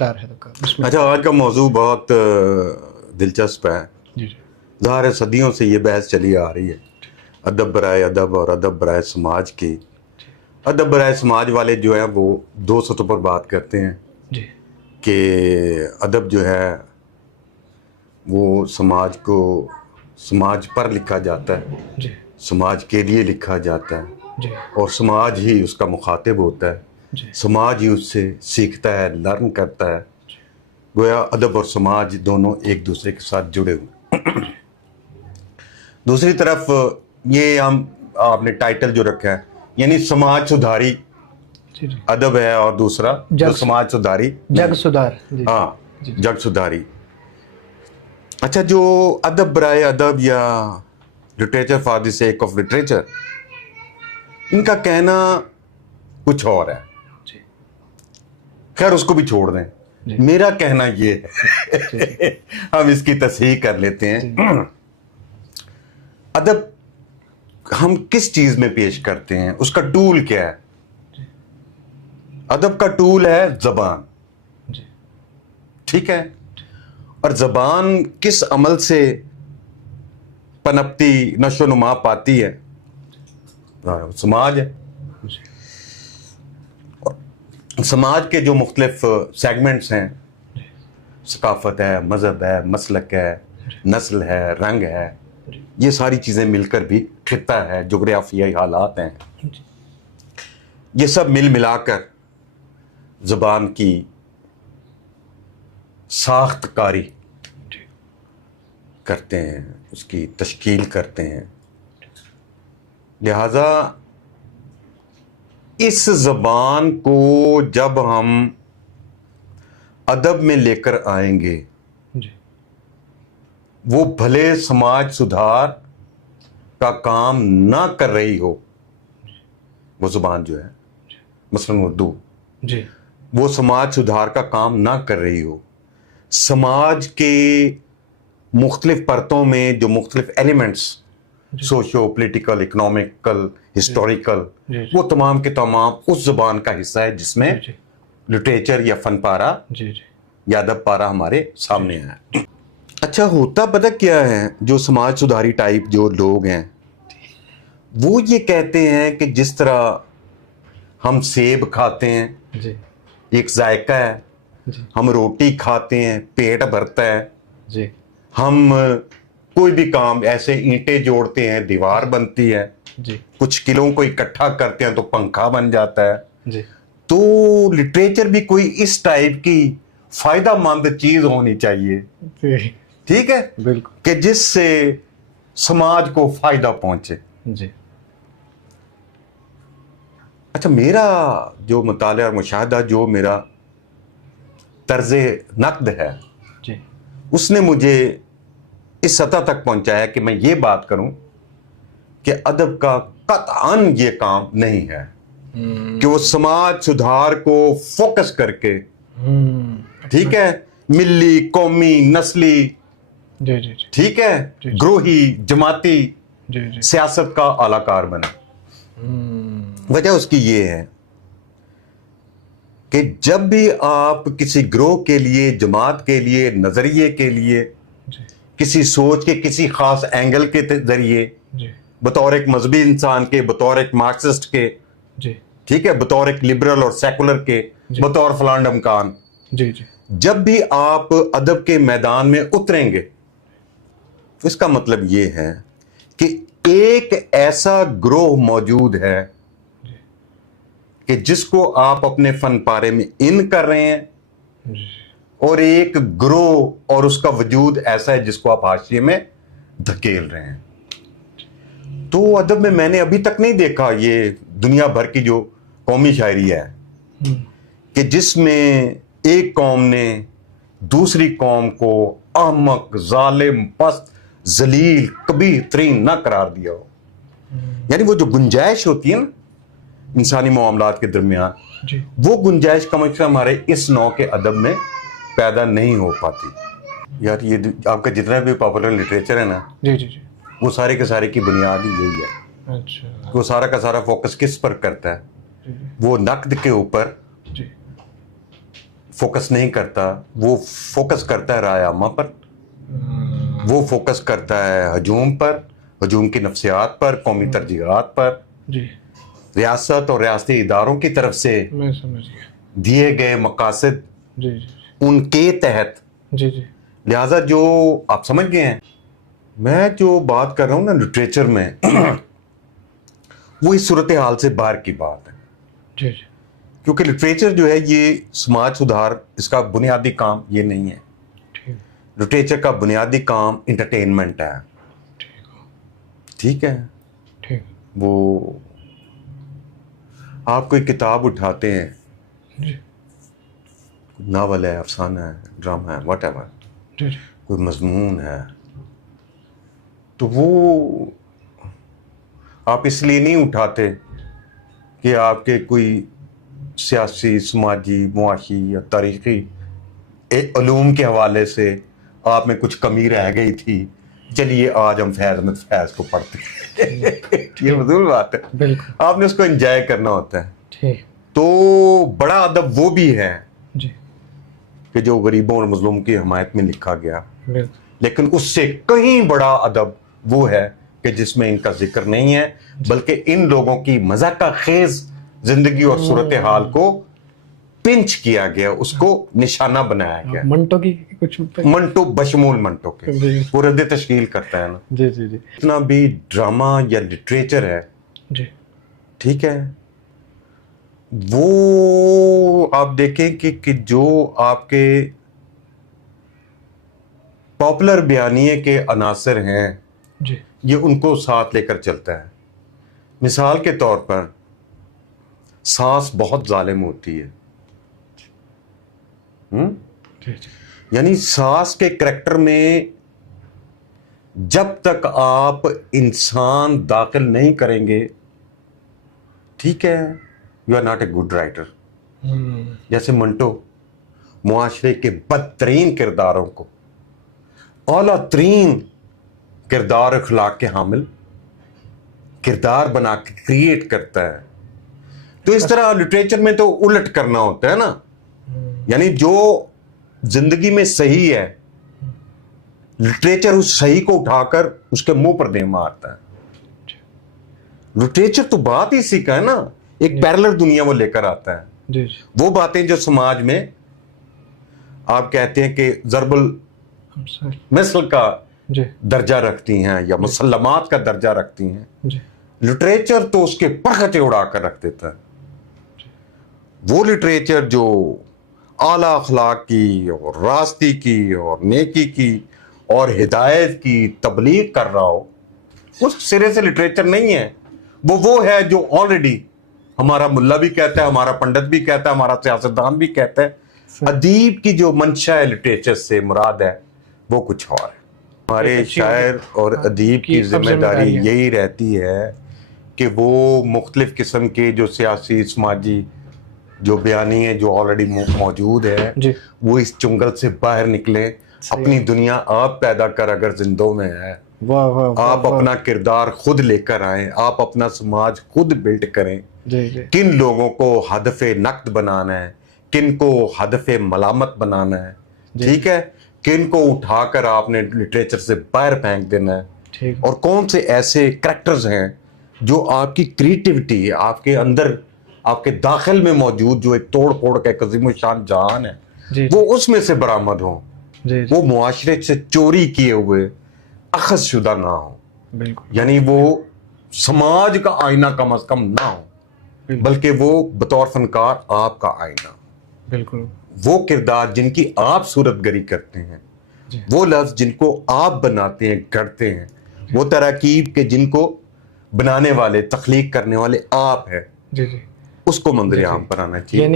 اچھا، آج کا موضوع بہت دلچسپ ہے. جی جی ظاہر ہے صدیوں سے یہ بحث چلی آ رہی ہے، ادب برائے ادب اور ادب برائے سماج کی. ادب برائے سماج والے جو ہیں وہ دو سطحوں پر بات کرتے ہیں جی کہ ادب جو ہے وہ سماج پر لکھا جاتا ہے، جی سماج کے لیے لکھا جاتا ہے جی اور سماج ہی اس کا مخاطب ہوتا ہے، جی سماج ہی اس سے سیکھتا ہے، لرن کرتا ہے. گویا ادب اور سماج دونوں ایک دوسرے کے ساتھ جڑے ہوئے. دوسری طرف یہ آپ نے ٹائٹل جو رکھا ہے یعنی سماج سدھاری جی جی ادب ہے اور دوسرا جو سماج سدھاری جگ سدھار. ہاں، جگ سدھاری. اچھا، جو ادب برائے ادب یا literature for the sake of literature, ان کا کہنا کچھ اور ہے. جی خیر اس کو بھی چھوڑ دیں. میرا کہنا یہ ہے ہم اس کی تصحیح کر لیتے ہیں. ادب ہم کس چیز میں پیش کرتے ہیں، اس کا ٹول کیا ہے؟ ادب کا ٹول ہے زبان. جی ٹھیک ہے، اور زبان کس عمل سے پنپتی، نشو و نما پاتی ہے؟ سماج ہے. سماج کے جو مختلف سیگمنٹس ہیں، ثقافت ہے، مذہب ہے، مسلک ہے، نسل ہے، رنگ ہے، یہ ساری چیزیں مل کر بھی خطہ ہے، جغرافیائی حالات ہیں، یہ سب مل ملا کر زبان کی ساخت کاری کرتے ہیں، اس کی تشکیل کرتے ہیں. لہذا اس زبان کو جب ہم ادب میں لے کر آئیں گے، وہ بھلے سماج سدھار کا کام نہ کر رہی ہو، وہ زبان جو ہے مثلاً اردو، جی وہ سماج سدھار کا کام نہ کر رہی ہو، سماج کے مختلف پرتوں میں جو مختلف elements socio political, economical, historical, وہ تمام کے تمام اس زبان کا حصہ ہے جس میں لٹریچر یا فن پارہ یا ادب پارہ ہمارے سامنے ہے. اچھا، ہوتا پتہ کیا ہے، جو سماج سدھاری ٹائپ جو لوگ ہیں وہ یہ کہتے ہیں کہ جس طرح ہم سیب کھاتے ہیں ایک ذائقہ ہے، ہم روٹی کھاتے ہیں پیٹ بھرتا ہے، ہم کوئی بھی کام ایسے اینٹیں جوڑتے ہیں دیوار بنتی ہے، کچھ کلوں کو اکٹھا کرتے ہیں تو پنکھا بن جاتا ہے. تو لٹریچر بھی کوئی اس ٹائپ کی فائدہ مند چیز ہونی چاہیے، ٹھیک ہے، بالکل، کہ جس سے سماج کو فائدہ پہنچے. جی اچھا، میرا جو مطالعہ اور مشاہدہ، جو میرا طرز نقد ہے، اس نے مجھے اس سطح تک پہنچایا کہ میں یہ بات کروں کہ ادب کا قطعاً یہ کام نہیں ہے کہ وہ سماج سدھار کو فوکس کر کے، ٹھیک ہے، ملی، قومی، نسلی، ٹھیک ہے، گروہی، جماعتی سیاست کا اعلی کار بنے. وجہ اس کی یہ ہے کہ جب بھی آپ کسی گروہ کے لیے، جماعت کے لیے، نظریے کے لیے، کسی سوچ کے کسی خاص اینگل کے ذریعے، بطور ایک مذہبی انسان کے، بطور ایک مارکسسٹ کے، ٹھیک ہے، بطور ایک لبرل اور سیکولر کے، بطور فلان ڈمکان، جب بھی آپ ادب کے میدان میں اتریں گے، اس کا مطلب یہ ہے کہ ایک ایسا گروہ موجود ہے کہ جس کو آپ اپنے فن پارے میں ان کر رہے ہیں، اور ایک گروہ اور اس کا وجود ایسا ہے جس کو آپ حاشیے میں دھکیل رہے ہیں. تو ادب میں میں نے ابھی تک نہیں دیکھا یہ دنیا بھر کی جو قومی شاعری ہے کہ جس میں ایک قوم نے دوسری قوم کو احمق، ظالم، پست، ذلیل، قبیح ترین نہ قرار دیا ہو. یعنی وہ جو گنجائش ہوتی ہے نا انسانی معاملات کے درمیان، وہ گنجائش کم از کم ہمارے اس نوع کے ادب میں پیدا نہیں ہو پاتی. یار یہ آپ کا جتنا بھی پاپولر لٹریچر ہے نا، وہ سارے کے سارے کی بنیاد ہی یہی ہے. وہ سارا کا سارا فوکس کس پر کرتا ہے؟ وہ نقد کے اوپر، फोकस नहीं करता, वो फोकस करता है राय आमा पर, वो फोकस करता है हजूम पर, हजूम की नफ्सियात पर, कौमी तरजीहात पर, जी रियासत और रियासती इदारों की तरफ से मैं समझ गया। दिए गए मकासद जी जी उनके तहत। जी जी लिहाजा जो आप समझ गए हैं, मैं जो बात कर रहा हूँ ना लिटरेचर में वो इस सूरत हाल से बाहर की बात है, जी जी क्योंकि लिटरेचर जो है ये समाज सुधार, इसका बुनियादी काम ये नहीं है। ठीक लिटरेचर का बुनियादी काम इंटरटेनमेंट है, ठीक है। ठीक वो आप कोई किताब उठाते हैं, जी नावल है, अफसाना है, ड्रामा है, वट एवर, जी जी कोई मजमून है, तो वो आप इसलिए नहीं उठाते कि आपके कोई सियासी, समाजी, मुआशी या तारीखी उलूम के हवाले से आप में कुछ कमी रह गई थी, चलिए आज हम फैज़ अहमद फैज़ को पढ़ते हैं। ये मजबूत बात है, बिल्कुल आपने उसको एंजॉय करना होता है। ठीक तो बड़ा अदब वो भी है जी कि जो गरीबों और मजलूम की हमायत में लिखा गया, बिल्कुल लेकिन उससे कहीं बड़ा अदब वो है कि जिसमें इनका जिक्र नहीं है, बल्कि इन लोगों की मज़ाक़ खेज जिंदगी और सूरत हाल को पिंच किया गया, उसको निशाना बनाया गया। मंटो की कुछ मंटो, बशमूल मंटो के जी पूरे दे तश्कील करता है ना। जी जी जी इतना भी ड्रामा या लिटरेचर है, जी ठीक है, वो आप देखें कि जो आपके पॉपुलर बयानिए के अनासर हैं, जी ये उनको साथ लेकर चलता है। मिसाल के तौर पर सांस बहुत जालिम होती है, जी जी यानी सांस के करैक्टर में जब तक आप इंसान दाखिल नहीं करेंगे, ठीक है, you are not a good writer. जैसे मंटो मुआशरे के बदतरीन किरदारों को औला तरीन किरदार अखलाक के हामिल किरदार बना के क्रिएट करता है। तो इस तरह लिटरेचर में तो उलट करना होता है ना, यानी जो जिंदगी में सही है, लिटरेचर उस सही को उठाकर उसके मुंह पर दे मारता है। लिटरेचर तो बात ही इसी का है ना, एक पैरेलल दुनिया वो लेकर आता है। जी जी वो बातें जो समाज में आप कहते हैं कि ज़रबुल मिसल का जी दर्जा रखती हैं या मुसल्लमात का दर्जा रखती हैं, जी लिटरेचर तो उसके परखचे उड़ाकर रख देता है। वो लिटरेचर जो आला अखलाक की और रास्ती की और नेकी की और हिदायत की तबलीग कर रहा हो, उस सिरे से लिटरेचर नहीं है। वो है जो ऑलरेडी हमारा मुल्ला भी कहता है, हमारा पंडित भी कहता है, हमारा सियासतदान भी कहता है। अदीब की जो मंशा है लिटरेचर से मुराद है वो कुछ और है। हमारे शायर और अदीब की जिम्मेदारी यही रहती है कि वो मुख्तलिफ किस्म के जो सियासी, समाजी जो बयानी है जो ऑलरेडी मौजूद है, वो इस चुंगल से बाहर निकले, अपनी दुनिया आप पैदा कर अगर जिंदों में है, आप अपना किरदार खुद लेकर आए, आप अपना समाज खुद बिल्ड करें। किन लोगों को हदफ़े नक़्द बनाना है, किन को हदफ़े मलामत बनाना है, ठीक है, किन को उठाकर आपने लिटरेचर से बाहर फेंक देना है, और कौन से ऐसे करैक्टर्स हैं जो आपकी क्रिएटिविटी है, आपके अंदर, आपके दाखिल में मौजूद जो एक तोड़ फोड़ का अज़ीम शान जहान है, वो उसमें से बरामद हो, वो मुआशरे से चोरी किए हुए अखज़ शुदा ना हो, यानी वो समाज का आईना कम अज कम ना हो, बल्कि वो बतौर फनकार आपका आईना, बिल्कुल वो किरदार जिनकी आप सूरतगरी करते हैं, वो लफ्ज़ जिनको आप बनाते हैं, गढ़ते हैं, वो तरकीब के जिनको बनाने वाले, तख्लीक करने वाले आप हैं, उसको मंज़र आम पर आना चाहिए।